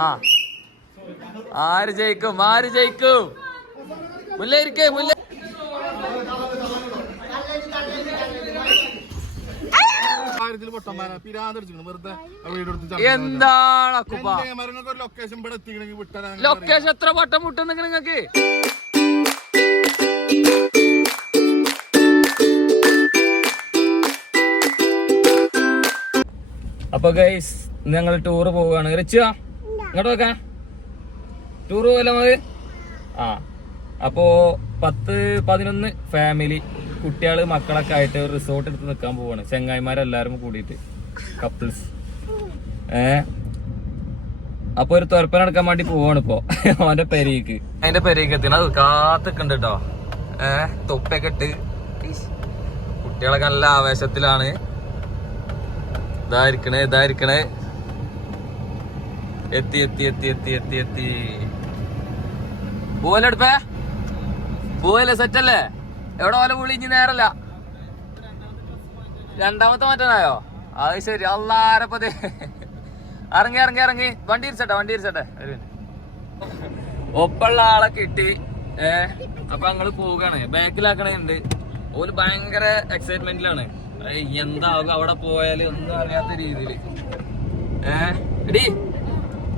ആ ആര് ജയിക്കും മുല്ല ഇരിക്കേ മുല്ല. എന്താണ് ലൊക്കേഷൻ എത്ര വട്ടം മുട്ടുന്ന നിങ്ങക്ക്? അപ്പൊ ഗൈസ് ഞങ്ങൾ ടൂറ് പോവുകയാണ്. റിച്ചാ ഇങ്ങോട്ട് നോക്കാം. ടൂറ് പോവല്ലോ നമ്മള്. ആ അപ്പോ 10-11 ഫാമിലി കുട്ടികള് മക്കളൊക്കെ ആയിട്ട് ഒരു റിസോർട്ട് എടുത്ത് നിൽക്കാൻ പോവാണ്. ചെങ്ങായിമാരെല്ലാരും കൂടിയിട്ട് കപ്പിൾസ്. അപ്പൊ ഒരു തുറപ്പന എടുക്കാൻ വേണ്ടി പോവാണ് ഇപ്പൊ അവന്റെ പെരേക്ക്. അതിന്റെ പെരേക്ക് എത്തി അത് കാത്തിക്കണ്ട് കേട്ടോ. തൊപ്പൊക്കെ ഇട്ട് കുട്ടികളൊക്കെ നല്ല ആവേശത്തിലാണ്. ഇതായിരിക്കണേ എത്തി പോവലെടുപ്പേ പോവല്ലേ? സെറ്റല്ലേ? എവിടെ പോലെ പുള്ളി ഇനി നേരല്ല. രണ്ടാമത്തെ മാറ്റാനായോ? അത് ശരി. അള്ളാരപ്പത് ഇറങ്ങി വണ്ടി ഇരിച്ചട്ടെ ഒപ്പുള്ള ആളെ കിട്ടി. അപ്പൊ ഞങ്ങള് പോവുകയാണ്. ബാക്കിലാക്കണുണ്ട്. ഓല് ഭയങ്കര എക്സൈറ്റ്മെന്റിലാണ്. എന്താകും അവിടെ പോയാല് ഒന്നും അറിയാത്ത രീതിയില്. എടീ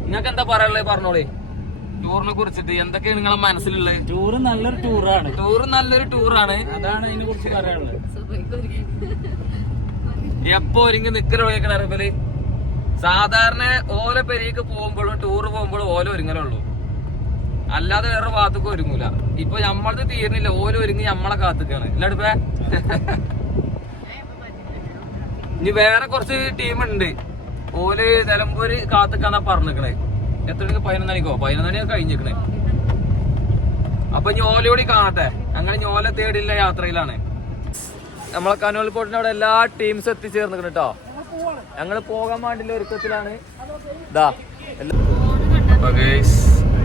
നിങ്ങക്ക് എന്താ പറയാനുള്ളത്? പറഞ്ഞോളി ടൂറിനെ കുറിച്ചിട്ട്. എന്തൊക്കെയാണ് നിങ്ങളെ മനസ്സിലുള്ളത്? ടൂറ് നല്ലൊരു ടൂറാണ്. അതാണ് അതിനെ കുറിച്ച് പറയാനുള്ളത്. എപ്പോ ഒരുങ്ങി നിക്കലൊഴിക്കണ അറിയല്. സാധാരണ ഓല പെരേക്ക് പോകുമ്പോഴും ടൂറ് പോകുമ്പോഴും ഓല ഒരുങ്ങലുള്ളൂ, അല്ലാതെ വേറെ ഭാഗത്തേക്ക് ഒരുങ്ങൂല. ഇപ്പൊ നമ്മളത് തീർന്നില്ല. ഓല ഒരുങ്ങി നമ്മളെ കാത്തുക്കാണ്. ഇല്ലടുപ്പേ ഇനി വേറെ കുറച്ച് ടീമുണ്ട്. ഓല് നിലമ്പൂര് കാത്തുക്കാന്നാ പറഞ്ഞിക്കണേ. എത്ര മണിക്ക്? 11 മണിക്കോ? 11 മണിയൊക്കെ കഴിഞ്ഞിക്കണേ. അപ്പൊ ഇനി ഓലയോടി കാണട്ടെ. അങ്ങനെ ഇനി ഓല തേടില്ല യാത്രയിലാണ്. നമ്മളെ കനോലി പോർട്ടിന്റെ അവിടെ എല്ലാ ടീംസും എത്തിച്ചേർന്നിക്കണ കേട്ടോ. ഞങ്ങള് പോകാൻ വേണ്ടിയുള്ള ഒരുക്കത്തിലാണ്.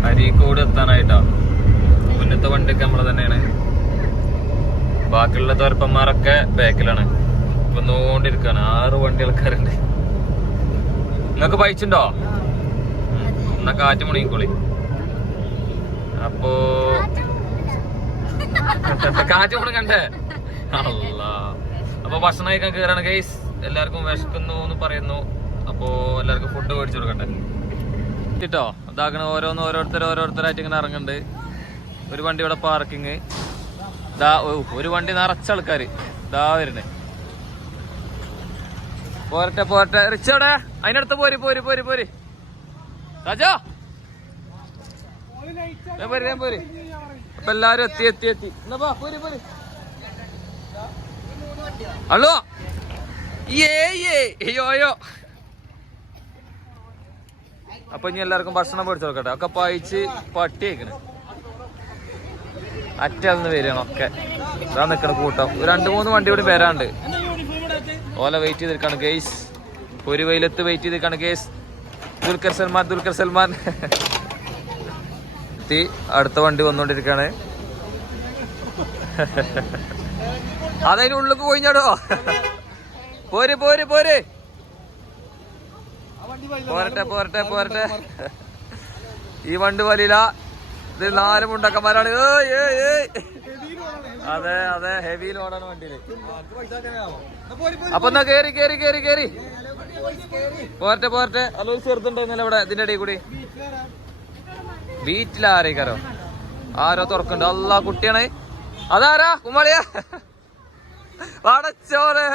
അരീക്കോട് എത്താനായിട്ടാ. മുന്നത്തെ വണ്ടിയൊക്കെ നമ്മളെ തന്നെയാണ്. ബാക്കിയുള്ള തോരപ്പന്മാരൊക്കെ ബാക്കിലാണ്. ഇപ്പൊ നോണ്ടിരിക്കാണ്. 6 വണ്ടി ആൾക്കാരുണ്ട്. നിങ്ങക്ക് പൈച്ചുണ്ടോ? എന്നാ കാറ്റ് മുണിക്കോളി. അപ്പോ കാറ്റ് മുണങ്ങണ്ടേ? അല്ല അപ്പൊ ഭക്ഷണം കഴിക്കാൻ കയറാണ് ഗൈസ്. എല്ലാവർക്കും വിശക്കുന്നു എന്ന് പറയുന്നു. അപ്പോ എല്ലാവർക്കും ഫുഡ് മേടിച്ചു കൊടുക്കട്ടെ കേട്ടോ. ഇതാക്കണ ഓരോരുത്തരായിട്ട് ഇങ്ങനെ ഇറങ്ങുന്നുണ്ട്. ഒരു വണ്ടി ഇവിടെ പാർക്കിങ്. ഒരു വണ്ടി നിറച്ച ആൾക്കാര് ഇതാ വരുന്നേ. പോരട്ടെ റിച്ചോടെ അതിനടുത്ത് പോര് രാജോ പോര്. അപ്പൊ എല്ലാരും എത്തി. പോര്. ഹലോ യോ അപ്പൊ ഇനി എല്ലാവർക്കും ഭക്ഷണം മേടിച്ചു കൊടുക്കട്ടെ. ഒക്കെ പഴിച്ച് പട്ടി കഴിക്കണേ. അറ്റന്ന് വരികയാണ് ഒക്കെ. ഇതാ നിക്കണ കൂട്ടം. 2-3 വണ്ടി കൂടി വരാണ്ട്. ഓല വെയിറ്റ് ചെയ്തിരിക്കാണ് ഗെയ്സ്. ഒരു വെയിലത്ത് വെയിറ്റ് ചെയ്തിരിക്കാണ് ഗെയ്സ്. ദുൽഖർ സൽമാൻ അടുത്ത വണ്ടി വന്നോണ്ടിരിക്കാണ്. അതതിന് ഉള്ളിലേക്ക് പോയിഞ്ഞാടോ. പോര് പോരട്ടെ. ഈ വണ്ടി വലിയില്ല. ഇത് 4 മുണ്ടക്കന്മാരാണ്. അതെ ഹെവി ലോഡാണ് വണ്ടിയില്. അപ്പൊ എന്നാ കേറി പോരട്ടെ. അതൊരു ചെറുതുണ്ടായിരുന്നല്ലോ ഇവിടെ ഇതിന്റെ ഇടയിൽ കൂടി. വീട്ടിലാരേക്കാരോ ആരോ തുറക്കണ്ട്. അല്ലാ കുട്ടിയാണ്. അതാരാ? കുമാളിയാ? വടച്ചോറ്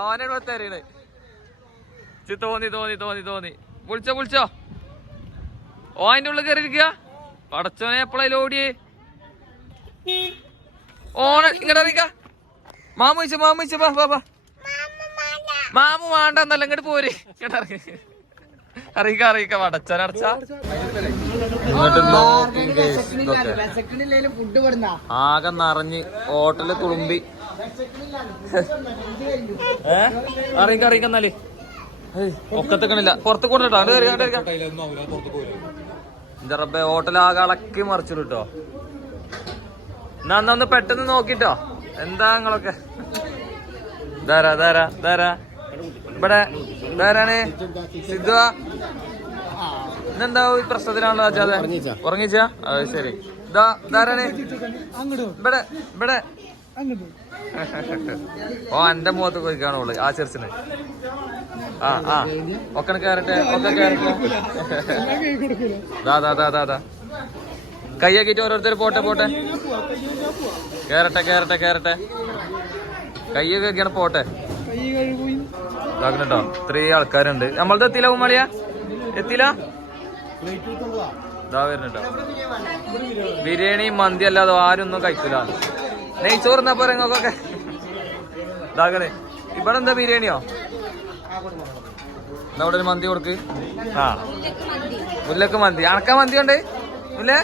ഓനാണ് തരീണ്. തോന്നി വിളിച്ചോ. ഓ അതിന്റെ ഉള്ളിൽ കയറിയിരിക്കുക. പടച്ചോനെ എപ്പോഴായാലും ഓടിയേ. ഓണ ഇങ്ങോട്ട് അറിയിക്ക. മാമു മാമു വേണ്ടെന്നല്ല ഇങ്ങോട്ട് പോര്. ഇങ്ങോട്ട് അറിയിക്ക വടച്ചോനടച്ച. ആകെ നിറഞ്ഞ് ഹോട്ടലില് തുളുമ്പി. അറിയിക്കെന്നാല് ഒക്കത്തക്കണില്ല. പുറത്ത് കൊണ്ടിട്ടോ. എന്താ റബ്ബേ ഹോട്ടലാകെ ഇളക്കി മറിച്ചിട്ടു കേട്ടോ. എന്നാ ഒന്ന് പെട്ടെന്ന് നോക്കിട്ടോ. എന്താ നിങ്ങളൊക്കെ? ധാരാ ഇവിടെ ധാരാണ് സിദ്ധുവാ. ഇന്നെന്താ ഈ പ്രശ്നത്തിലാണല്ലോ അച്ഛാതെ ഉറങ്ങിച്ച അത് ശരി ഇതാരാണ് ഇവിടെ ഇവിടെ ഓ എന്റെ മുഖത്ത് പോയിക്കാണുള്ളു ആ ചെർച്ചിന് ആ ഒക്കെ കേറട്ടെ ഒക്കെ കേറട്ടെ ദാ കയ്യാക്കിട്ട് ഓരോരുത്തർ പോട്ടെ കേറട്ടെ കയ്യൊക്കെ ഒക്കെയാണ് പോട്ടെ കേട്ടോ 3 ആൾക്കാരുണ്ട് നമ്മളത് എത്തിയില്ല കുമാളിയ എത്തിയില്ല ഇതാ വരുന്നുണ്ടോ ബിരിയാണി മന്തി അല്ലാതെ ആരും ഒന്നും കഴിക്കൂല നെയ്ച്ചോറുന്നാ പോരെ നിങ്ങൾക്കൊക്കെ ഇതാകണേ ഇവിടെ എന്താ ബിരിയാണിയോ എന്നാ ഇവിടെ ഒരു മന്തി കൊടുക്ക് ആ മുല്ലക്ക് മന്തി അണക്ക മന്തി ഉണ്ട് മുല്ലേ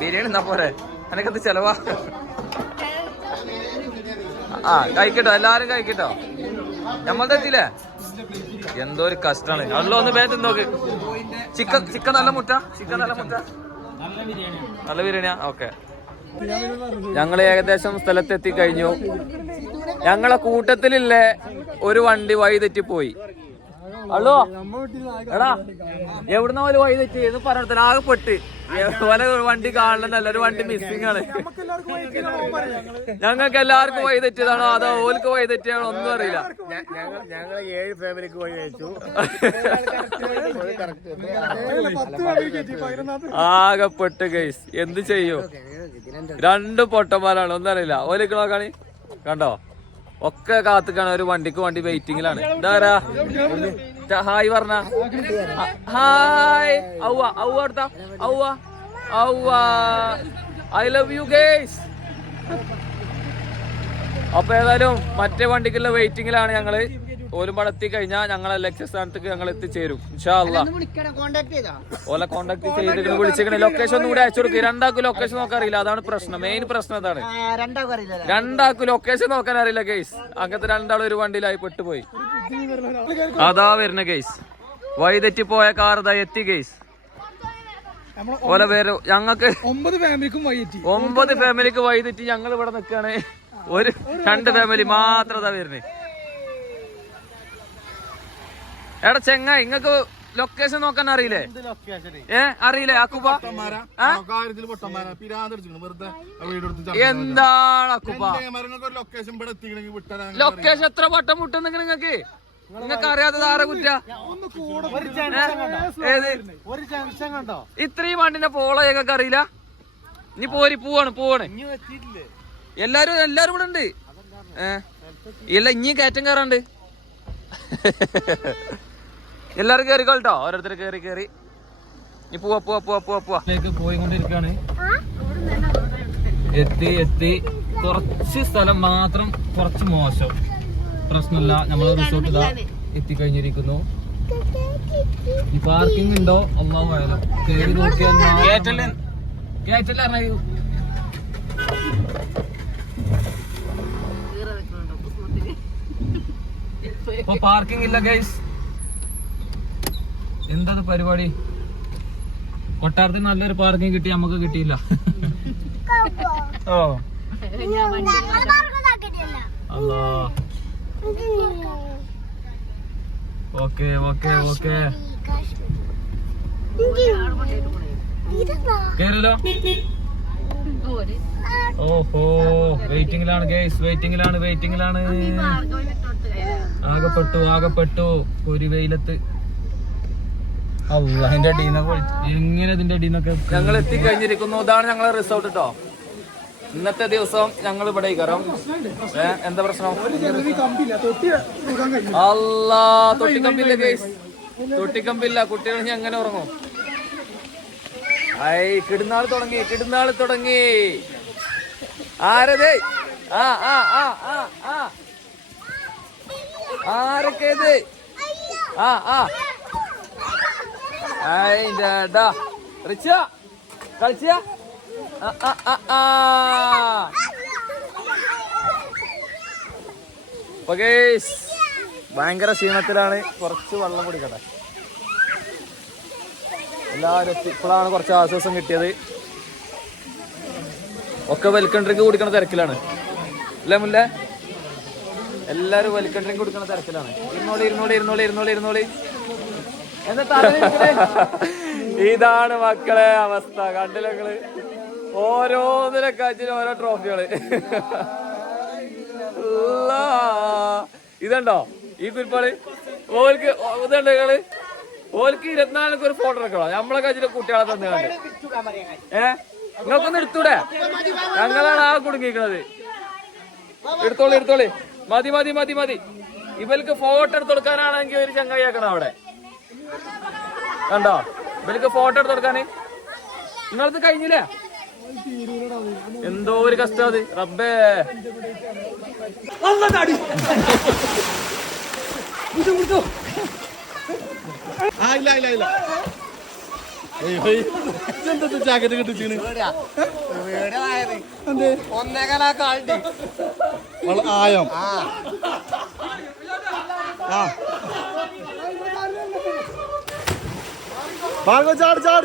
ബിരിയാണി എന്നാ പോരെ അനക്കത്ത് ചെലവാ ആ കഴിക്കട്ടോ എല്ലാരും കഴിക്കട്ടോ നമ്മളെത്തിയില്ലേ എന്തോ ഒരു കഷ്ടാണ് അല്ലോ ഒന്ന് വേഗം നോക്ക് ചിക്കൻ നല്ല മുട്ട നല്ല ബിരിയാണിയാ ഓക്കെ ഞങ്ങൾ ഏകദേശം സ്ഥലത്തെത്തി കഴിഞ്ഞു ഞങ്ങളെ കൂട്ടത്തിലില്ലേ ഒരു വണ്ടി വഴി തെറ്റിപ്പോയി അല്ലോ എടാ എവിടുന്ന പോലെ വഴി തെറ്റി എന്ന് പറഞ്ഞിടത്തിൽ ആകെ പെട്ട് പല വണ്ടി കാണണം നല്ലൊരു വണ്ടി മിസ്സിംഗ് ആണ് ഞങ്ങൾക്ക് എല്ലാവർക്കും വഴി തെറ്റിയതാണോ അതോ ഓൽക്ക് വഴി തെറ്റിയാണോ ഒന്നും അറിയില്ല ഞങ്ങൾ 7 ഫാമിലിക്ക് വഴി അയച്ചു ആകെ പെട്ട് ഗൈസ് എന്ത് ചെയ്യൂ 2 പൊട്ടന്മാരാണ് ഒന്നും അറിയില്ല ഓലേക്ക് നോക്കാണി കണ്ടോ ഒക്കെ കാത്തുക്കാണ് ഒരു വണ്ടി വെയിറ്റിംഗിലാണ് ഇതാരാ ഹായ് പറഞ്ഞ ഹായ് ഔവ എടുത്ത ഔവ ഐ ലവ് യു ഗേസ് അപ്പൊ ഏതായാലും മറ്റേ വണ്ടിക്കുള്ള വെയിറ്റിംഗിലാണ് ഞങ്ങള് ഓലും പടത്തി കഴിഞ്ഞാൽ ഞങ്ങളെ ലക്ഷ്യസ്ഥാനത്തേക്ക് ഞങ്ങൾ എത്തിച്ചേരും ഇൻഷാ അല്ലാഹ് ഓലെ കോണ്ടാക്ട് ചെയ്തിട്ട് വിളിച്ചിരിക്കണേ ലൊക്കേഷൻ ഒന്നും കൂടി അയച്ചു കൊടുക്കുക 2 ലൊക്കേഷൻ നോക്കാൻ അറിയില്ല അതാണ് പ്രശ്നം മെയിൻ പ്രശ്നം അതാണ് 2 ലൊക്കേഷൻ നോക്കാൻ അറിയില്ല ഗെയ്സ് അങ്ങനത്തെ 2 ഒരു വണ്ടിയിലായി പെട്ടുപോയി അതാ വരുന്ന ഗെയ്സ് വഴി തെറ്റിപ്പോയ കാർ ഇതാ എത്തി ഗെയ്സ് ഓലെ പേര് ഞങ്ങൾക്ക് 9 ഫാമിലിക്ക് വഴി തെറ്റി ഞങ്ങൾ ഇവിടെ നിൽക്കാണ് 2 ഫാമിലി മാത്രം ഇതാ വരുന്നേ എടാ ചെങ്ങായി ഇങ്ങക്ക് ലൊക്കേഷൻ നോക്കാൻ അറിയില്ലേ അറിയില്ലേ അക്കുപ്പ എന്താണ് അക്കുപ്പ ലൊക്കേഷൻ എത്ര വട്ടം മുട്ടുന്നെങ്കിൽ നിങ്ങൾക്ക് അറിയാത്തത് ആരെ കുറ്റ ഇത്രയും വണ്ടിന്റെ പോള ഞങ്ങൾക്ക് അറിയില്ല ഇനി പോവാണ് എല്ലാരും ഇവിടെ ഉണ്ട് ഇല്ല ഇനി കയറ്റം കയറാണ്ട് എല്ലാരും കേറിക്കോട്ടോ ഓരോരുത്തർ കേറി ഇനി പോവാ പോയിക്കൊണ്ടിരിക്കാണ് എത്തി കുറച്ച് സ്ഥലം മാത്രം കുറച്ച് മോശം പ്രശ്നമില്ല നമ്മള് റിസോർട്ട് ഇതാ എത്തിക്കഴിഞ്ഞിരിക്കുന്നു ഈ പാർക്കിംഗ് ഉണ്ടോ അള്ളാഹു ആയാലും കേറി നോക്കിയാൽ കേറ്റല്ലേ ഇപ്പൊ പാർക്കിംഗ് ഇല്ല ഗൈസ് എന്താ പരിപാടി കൊട്ടാരത്തിൽ നല്ലൊരു പാർക്കിംഗ് കിട്ടി നമുക്ക് കിട്ടിയില്ല ഓ അല്ലാ ഓക്കെ കേറിലോ ഓഹോ വെയിറ്റിംഗിലാണ് ഗൈസ് വെയിറ്റിംഗിലാണ് ആകപ്പെട്ടു ഒരു വെയിലത്ത് അതിന്റെ എങ്ങനെ ഇതിന്റെ അടീന്നൊക്കെ ഞങ്ങൾ എത്തിക്കഴിഞ്ഞിരിക്കുന്നു ഇതാണ് ഞങ്ങളെ റിസോർട്ട് കേട്ടോ ഇന്നത്തെ ദിവസം ഞങ്ങൾ ഇവിടെ കയറാം എന്താ പ്രശ്നം അല്ലാ തൊട്ടിക്കമ്പില്ല ഗൈസ് തൊട്ടിക്കമ്പില്ല കുട്ടികൾ ഇനി എങ്ങനെ ഉറങ്ങും കിടുന്നാള് തുടങ്ങി ആരതേ ആരൊക്കെ ഇത് റിച്ച കളിച്ച ഭയങ്കര ക്ഷീണത്തിലാണ് കുറച്ച് വെള്ളം കുടിക്കട്ടെ എല്ലാവരും ഇപ്പോഴാണ് കുറച്ച് ആശ്വാസം കിട്ടിയത് ഒക്കെ വെൽക്കം ഡ്രിങ്ക് കുടിക്കണ തിരക്കിലാണ് അല്ലേ മുല്ലേ എല്ലാരും വെൽക്കം ഡ്രിങ്ക് കുടിക്കണ തിരക്കിലാണ് ഇരുന്നോളി ഇതാണ് മക്കളെ അവസ്ഥ. കണ്ടില്ല നിങ്ങള്? ഓരോന്നിനെ കാച്ചിന് ഓരോ ട്രോഫികള്. ഇതുണ്ടോ ഈ കുരിപ്പാള്? ഓൽക്ക് ഇതുണ്ടോ നിങ്ങള്? ഓൽക്ക് 24 ഒരു ഫോട്ടോ എടുക്കണം. നമ്മളെ കാച്ചില് കുട്ടികളെ തന്നെ കണ്ട്. നിങ്ങൾക്കൊന്ന് എടുത്തൂടെ? ഞങ്ങളാണ് ആ കുടുങ്ങിയിരിക്കണത്. എടുത്തോളി. മതി. ഇവർക്ക് ഫോട്ടോ എടുത്ത് കൊടുക്കാനാണെങ്കിൽ ഒരു ചങ്ങായിയാക്കണം അവിടെ. കണ്ടോ? ഇവർക്ക് ഫോട്ടോ എടുത്ത് കൊടുക്കാന് നിങ്ങളത് കഴിഞ്ഞില്ലേ? എന്തോ ഒരു കഷ്ടം അത്. റബ്ബേ ജാക്കറ്റ് കിട്ടിച്ചു ആയം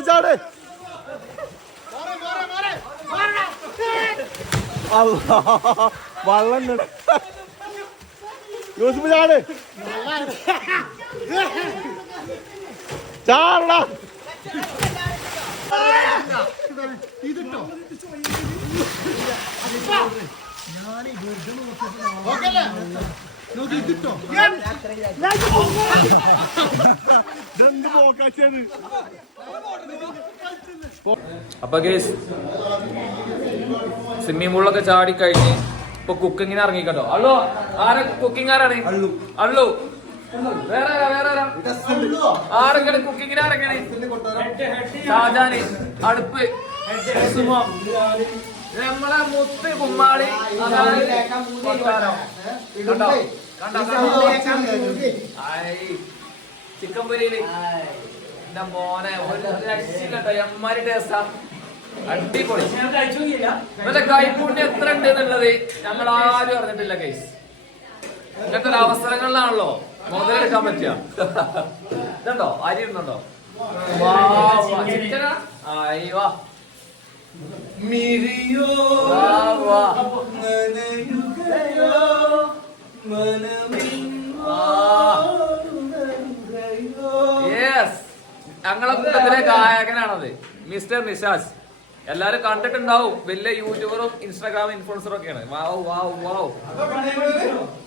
ചാട് വള്ളം യൂസുഫ് ചാട് ചാടാ അപ്പൊ ഗേസ് സ്വിമ്മിംഗ് പൂളിലൊക്കെ ചാടി കഴിഞ്ഞ് ഇപ്പൊ കുക്കിങ്ങിന് ഇറങ്ങിക്കട്ടോ. അല്ലോ ആരാ കുക്കിംഗ്? ആരാണ്? അള്ളു. വേറെ ആരൊക്കെയാണ് കുക്കിങ്ങിന് ഇറങ്ങണേ? ഷാജാന് അടുപ്പ്, നമ്മളെ മുത്ത് കുമ്മാളി, ചിക്കൻ പൊരിയില് എന്റെ മോനെ ഒരു രക്ഷയില്ലട്ടോ. എമ്മാരി ടേസ്റ്റാ, അടിപൊളി. ഇവരുടെ കൈപ്പൂണ്ടി എത്ര ഉണ്ട് എന്നുള്ളത് ഞങ്ങൾ ആരും അറിഞ്ഞിട്ടില്ല ഗൈസ്. ഇങ്ങനത്തെ ഒരു അവസരങ്ങളിലാണല്ലോ മുതലെടുക്കാൻ പറ്റുക. ഇതുണ്ടോ? അരി ഇടുന്നുണ്ടോ? ചിക്കനാ? അയ്യോ യെസ്, ഞങ്ങളെ കൂട്ടത്തിലെ ഗായകനാണത്, മിസ്റ്റർ നിഷാസ്. എല്ലാരും കണ്ടിട്ടുണ്ടാവും. വലിയ യൂട്യൂബറും ഇൻസ്റ്റാഗ്രാം ഇൻഫ്ലുവൻസറും ഒക്കെയാണ്.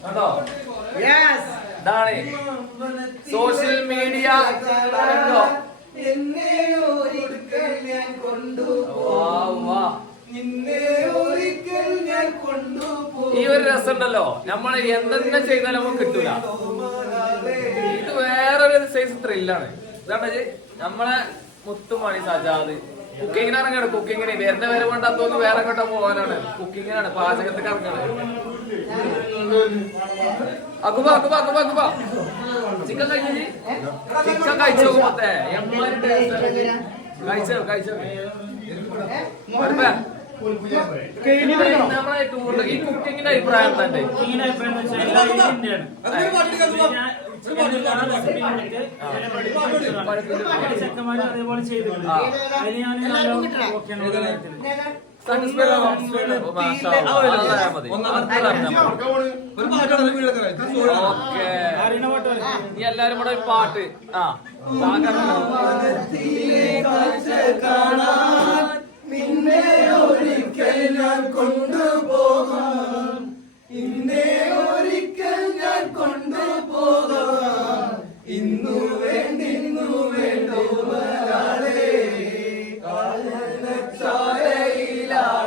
കണ്ടോ? ഇതാണ് സോഷ്യൽ മീഡിയ. ഈ ഒരു രസം ഉണ്ടല്ലോ, നമ്മൾ എന്തെങ്കിലും ചെയ്താലും നമുക്ക് കിട്ടൂല. ഇത് വേറൊരു സൈസ് ത്രില്ലാണ്. ഇതാണ് നമ്മളെ മുത്തുമണി സജാദ് കുക്കിങ്ങിന് ഇറങ്ങാണ്. കുക്കിങ്ങിന് വരുന്ന വരെ വേണ്ടാത്തോന്ന് വേറെ കേട്ടോ പോകാനാണ്. കുക്കിങ്ങിനാണ്, പാചകത്തിന് ഇറങ്ങാണ്. അക്കുബ ചിക്കൻ കഴിച്ചു പോകത്തെ കഴിച്ചോ. നമ്മളെ ടൂറിൽ ഈ കുക്കിങ്ങിന്റെ അഭിപ്രായം തന്നെ അതേപോലെ ചെയ്തിട്ടുണ്ട്. എല്ലാരും കൂടെ ഒരു പാട്ട്. നിന്നെ ഒരിക്കൽ ഞാൻ കൊണ്ടുപോകാം, നിന്നെ ഒരിക്കൽ ഞാൻ കൊണ്ടുപോകാം, ഇന്നു വേണ്ടുമരാളെ ചായയിലാടുമേക്കാൻ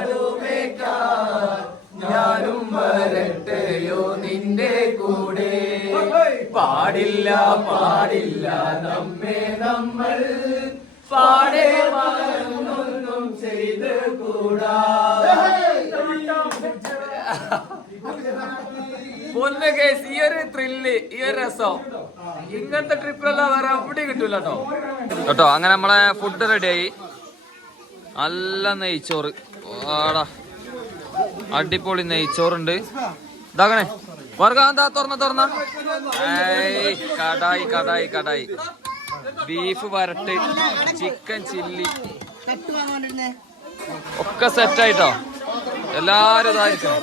ഞാനും വരട്ടെയോ നിന്റെ കൂടെ. പാടില്ല നമ്മെ നമ്മൾ പാടേ മറന്നൊന്നും ചെയ്ത് കൂടാ. ഒന്ന് കേസ് ഈ ഒരു ത്രില്ല്, ഈ ഒരു രസം ഇങ്ങനത്തെ ട്രിപ്പിലെല്ലാം വേറെ എവിടെ കിട്ടൂല കേട്ടോ. അങ്ങനെ നമ്മളെ ഫുഡ് റെഡിയായി. നല്ല നെയ്ച്ചോറ്, അടിപൊളി നെയ്ച്ചോറുണ്ട്. ഇതാകണേ വർഗ എന്താ തുറന്ന കടായി ബീഫ് വരട്ട്, ചിക്കൻ ചില്ലി ഒക്കെ സെറ്റായിട്ടോ. എല്ലാരും ഇതായിരിക്കണം.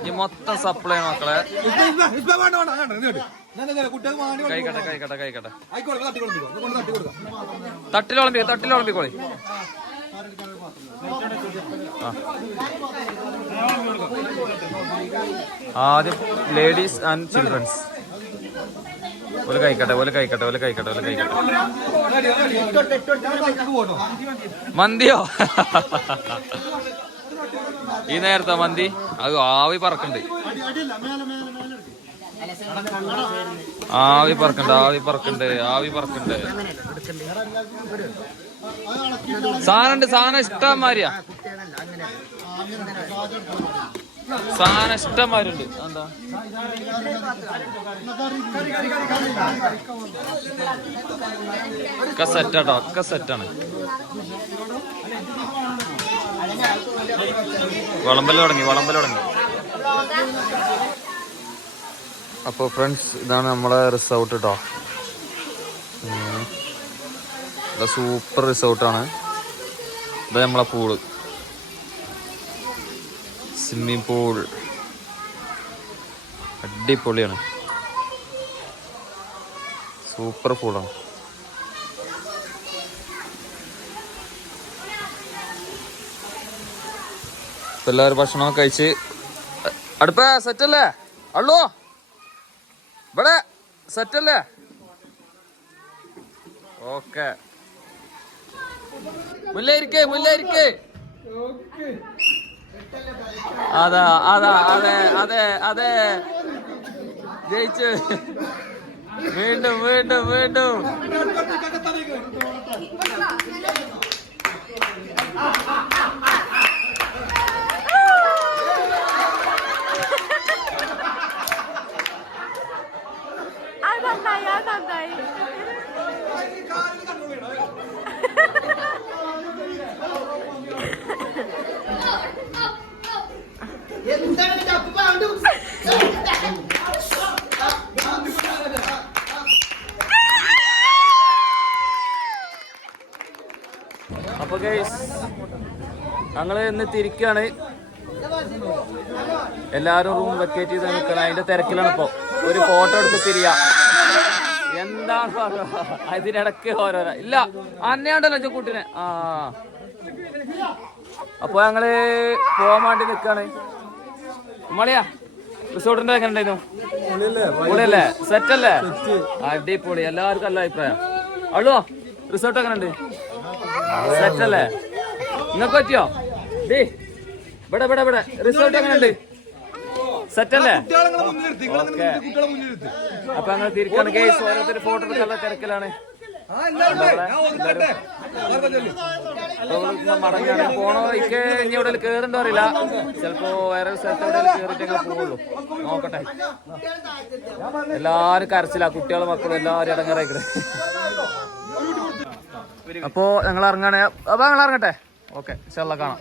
ഇനി മൊത്തം സപ്ലൈ ആണ് മക്കളെ. കഴിക്കട്ടെ തട്ടിലോളമ്പിക്കോളി ആദ്യം ലേഡീസ് ആൻഡ് ചിൽഡ്രൻസ്. ഓല് കഴിക്കട്ടെ. മന്തിയോ? ഈ നേരത്തെ മന്തി അത് ആവി പറക്കണ്ട്. സാധനം ഇഷ്ടംമാരിയാ. സാധനം ഇഷ്ടംമാരുണ്ട്. എന്താ ഒക്കെ സെറ്റാട്ടോ, ഒക്കെ സെറ്റാണ്. വിളമ്പല് തുടങ്ങി. അപ്പോൾ ഫ്രണ്ട്സ്, ഇതാണ് നമ്മളെ റിസോർട്ട് കേട്ടോ. സൂപ്പർ റിസോർട്ടാണ്. ഇത് നമ്മളെ പൂള്, സ്വിമ്മിങ് പൂൾ അടിപൊളിയാണ്. സൂപ്പർ പൂളാണ്. ഇപ്പം എല്ലാവരും ഭക്ഷണമൊക്കെ കഴിച്ച് അടുപ്പ സെറ്റല്ലേ? അള്ളോ ഇവിടെ സെറ്റല്ലേ? ഓക്കെ. മുല്ലേരിക്കേ. അതെ ജയിച്ചു. വീണ്ടും അപ്പൊ ഗൈസ്, ഞങ്ങള് ഇന്ന് തിരിക്കാണ്. എല്ലാരും റൂം വെക്കേറ്റ് ചെയ്ത് നിൽക്കണം. അതിന്റെ തിരക്കിലാണ് ഇപ്പൊ. ഒരു ഫോട്ടോ എടുത്ത് തിരിയാ. എന്താണ് അതിനിടക്ക് ഓരോരോ ഇല്ല അന്നയാണ്ടല്ലോ കുട്ടിനെ. അപ്പൊ ഞങ്ങള് പോവാൻ വേണ്ടി നിക്കാണ്. മളിയാ റിസോർട്ടിന്റെ എങ്ങനെ ഉണ്ടായിരുന്നു? പൊളിയല്ലേ? സെറ്റല്ലേ? അടിപൊളി. എല്ലാവർക്കും നല്ല അഭിപ്രായം. അള്ളോ റിസോർട്ട് എങ്ങനെ ഉണ്ട്? സെറ്റല്ലേ? നിങ്ങൾക്ക് പറ്റിയോ? ഇവിടെ റിസോർട്ട് എങ്ങനെ ഉണ്ട്? സെറ്റല്ലേ? ഓക്കെ. അപ്പൊ ഞങ്ങൾ തിരിക്കാണ് ഗൈസ്. ഓരോരുത്തർ ഫോട്ടോ എടുക്കാനുള്ള തിരക്കിലാണ്. മടങ്ങാണ് പോണോ. ഇനി എവിടെ കേറുണ്ടോ അറിയില്ല. ചിലപ്പോ വേറെ സ്ഥലത്ത് എവിടെ കേറിട്ട് ഞങ്ങൾ പോവുള്ളൂ. നോക്കട്ടെ. എല്ലാരും കരച്ചില്ല. കുട്ടികളും മക്കളും എല്ലാരും ഇടങ്ങാറായിക്കട്ടെ. അപ്പോ ഞങ്ങൾ ഇറങ്ങാണ്. അപ്പൊ ഞങ്ങൾ ഇറങ്ങട്ടെ. ഓക്കെ, ഇൻഷാല്ലാ കാണാം.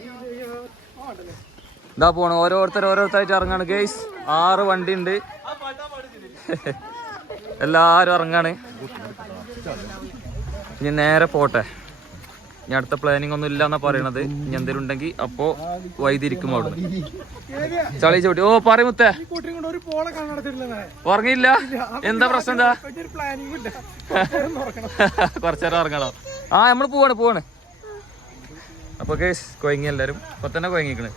ഇതാ പോണു. ഓരോരുത്തരായിട്ട് ഇറങ്ങാണ് ഗൈസ്. 6 വണ്ടി ഉണ്ട്. എല്ലാരും ഇറങ്ങാണ്. ഇനി നേരെ പോട്ടെ. ഇനി അടുത്ത പ്ലാനിങ് ഒന്നും ഇല്ല എന്നാ പറയണത്. ഇനി എന്തെങ്കിലും ഉണ്ടെങ്കിൽ അപ്പോ വൈതിരിക്കും അവിടെ ചളി ചവിട്ടി. ഓ പറയുമുത്തേ ഉറങ്ങിയില്ല. എന്താ പ്രശ്നം? എന്താ കുറച്ചേരം ഇറങ്ങണോ? നമ്മള് പോവാണ്. അപ്പൊ കേസ് കൊയങ്ങി. എല്ലാരും ഇപ്പൊ തന്നെ കൊയങ്ങിക്കണ്.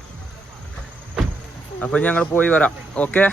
അപ്പൊ ഞങ്ങൾ പോയി വരാം. ഓക്കെ.